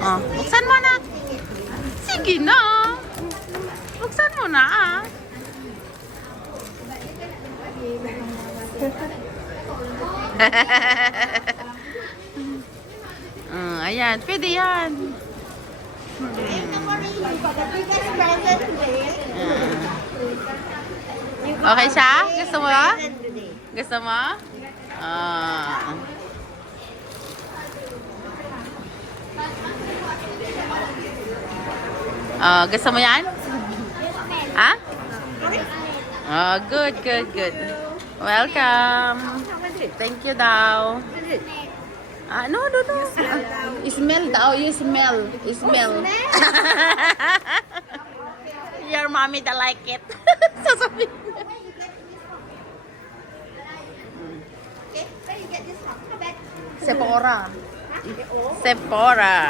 Oh, buksan mo na. Sige na. Buksan mo na ah. Ayan, pwede yan. Okay siya? Gusto mo? Gusto mo? Ah. Gusto mo yan? Ha? Oh, good, good, good. Welcome. Thank you daw. No. Smell daw. You smell. Smell. Your mommy don't like it. Sasabihin. Sephora. Sephora.